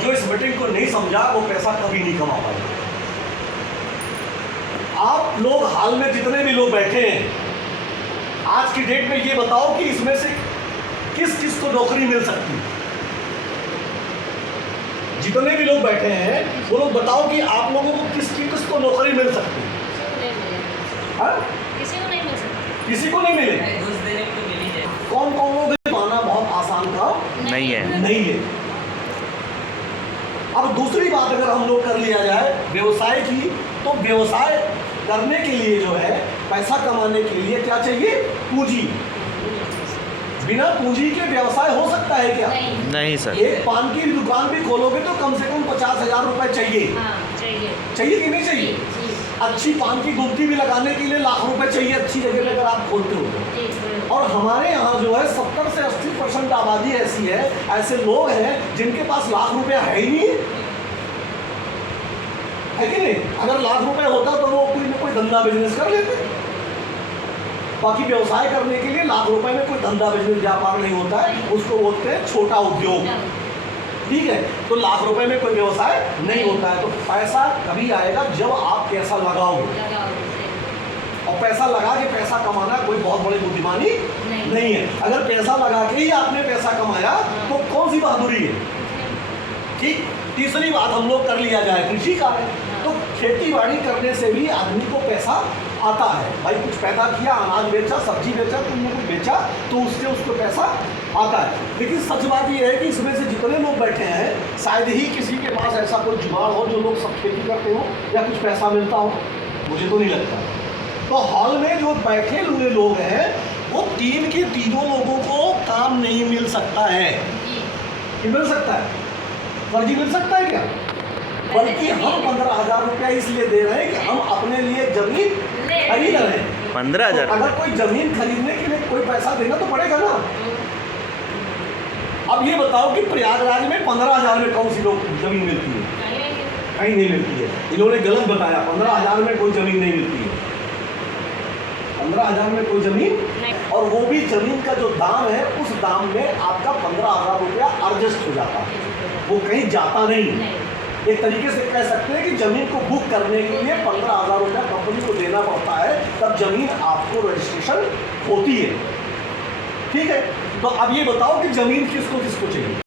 जो इस मीटिंग को नहीं समझा वो पैसा कभी नहीं कमा पाएगा। आप लोग हाल में जितने भी लोग बैठे हैं, आज की डेट में ये बताओ कि इसमें से किस किस को नौकरी मिल सकती है? जितने भी लोग बैठे हैं वो लोग बताओ कि आप लोगों को किस को नौकरी मिल सकती है? किसी को नहीं मिल सकती। किसी को नहीं मिले। कौन कौन लोग पाना बहुत आसान काम नहीं है। अब दूसरी बात अगर हम लोग कर लिया जाए व्यवसाय की, तो व्यवसाय करने के लिए जो है, पैसा कमाने के लिए क्या चाहिए? पूंजी। बिना पूंजी के व्यवसाय हो सकता है क्या? नहीं सर। एक पान की दुकान भी खोलोगे तो कम से कम 50,000 रुपए चाहिए। चाहिए कि नहीं चाहिए? अच्छी पान की गुमटी भी लगाने के लिए लाख रुपए चाहिए, अच्छी जगह पे अगर आप खोलते हो। और हमारे यहाँ जो है 70 से 80% आबादी ऐसी है, ऐसे लोग हैं जिनके पास लाख रुपया है ही नहीं है कि नहीं? अगर लाख रुपए होता तो वो कोई ना कोई धंधा बिजनेस कर लेते। बाकी व्यवसाय करने के लिए लाख रुपए में कोई धंधा बिजनेस व्यापार नहीं होता है, उसको बोलते हैं छोटा उद्योग। ठीक है, तो लाख रुपए में कोई व्यवसाय नहीं होता है। तो पैसा कभी आएगा जब आप पैसा लगाओगे, और पैसा लगा के पैसा कमाना कोई बहुत बड़ी बुद्धिमानी नहीं है। अगर पैसा लगा के ही आपने पैसा कमाया तो कौन सी बहादुरी है? ठीक। तीसरी बात हम लोग कर लिया जाए कृषि कार्य, तो खेती बाड़ी करने से भी आदमी को पैसा आता है। भाई कुछ पैदा किया, अनाज बेचा, सब्जी बेचा, तुमने कुछ बेचा, तो उससे उसको पैसा आता है। लेकिन सच बात ये है कि इसमें से जितने लोग बैठे हैं, शायद ही किसी के पास ऐसा कोई जुगाड़ हो जो लोग सब खेती करते हो या कुछ पैसा मिलता हो, मुझे तो नहीं लगता। तो हॉल में जो बैठे हुए लोग हैं वो तीन के तीनों लोगों को काम नहीं मिल सकता है। मिल सकता है? फर्जी मिल सकता है क्या? बल्कि हम 15,000 रुपया इसलिए दे रहे हैं कि हम अपने लिए जमीन खरीद रहे हैं। 15,000। तो अगर कोई जमीन खरीदने के लिए कोई पैसा देना तो पड़ेगा ना। अब ये बताओ कि प्रयागराज में 15,000 में कौन सी लोग जमीन मिलती है? कहीं नहीं मिलती है। इन्होंने गलत बताया, 15,000 में कोई जमीन नहीं मिलती है। 15,000 में कोई जमीन, और वो भी जमीन का जो दाम है उस दाम में आपका 15,000 रुपया एडजस्ट हो जाता है, वो कहीं जाता नहीं। एक तरीके से कह सकते हैं कि जमीन को बुक करने के लिए 15,000 रुपया कंपनी को देना पड़ता है, तब जमीन आपको रजिस्ट्रेशन होती है। ठीक है, तो अब ये बताओ कि जमीन किसको किसको चाहिए?